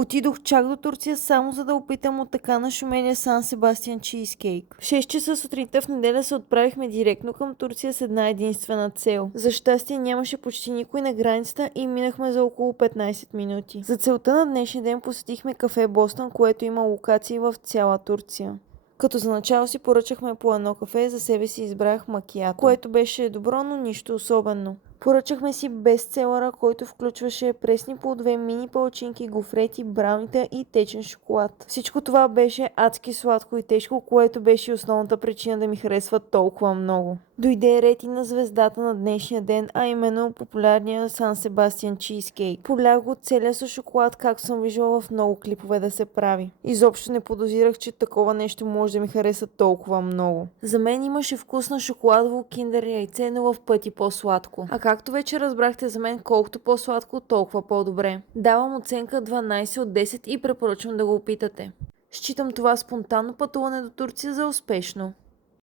Отидох чак до Турция само за да опитам от така на шумелия Сан Себастиан чизкейк. В 6 часа сутринта в неделя се отправихме директно към Турция с една единствена цел. За щастие нямаше почти никой на границата и минахме за около 15 минути. За целта на днешния ден посетихме кафе Бостън, което има локации в цяла Турция. Като за начало си поръчахме по едно кафе, за себе си избрах макиято, което беше добро, но нищо особено. Поръчахме си бестселъра, който включваше пресни плодове, мини палачинки, гофрети, браунита и течен шоколад. Всичко това беше адски сладко и тежко, което беше основната причина да ми харесва толкова много. Дойде ред и на звездата на днешния ден, а именно популярния Сан Себастиан чизкейк. Полях го целия с шоколад, както съм виждала в много клипове да се прави. Изобщо не подозирах, че такова нещо може да ми хареса толкова много. За мен имаше вкус на шоколадово киндер яйце, но в пъти по-сладко. А както вече разбрахте, за мен колкото по-сладко, толкова по-добре. Давам оценка 12 от 10 и препоръчвам да го опитате. Считам това спонтанно пътуване до Турция за успешно.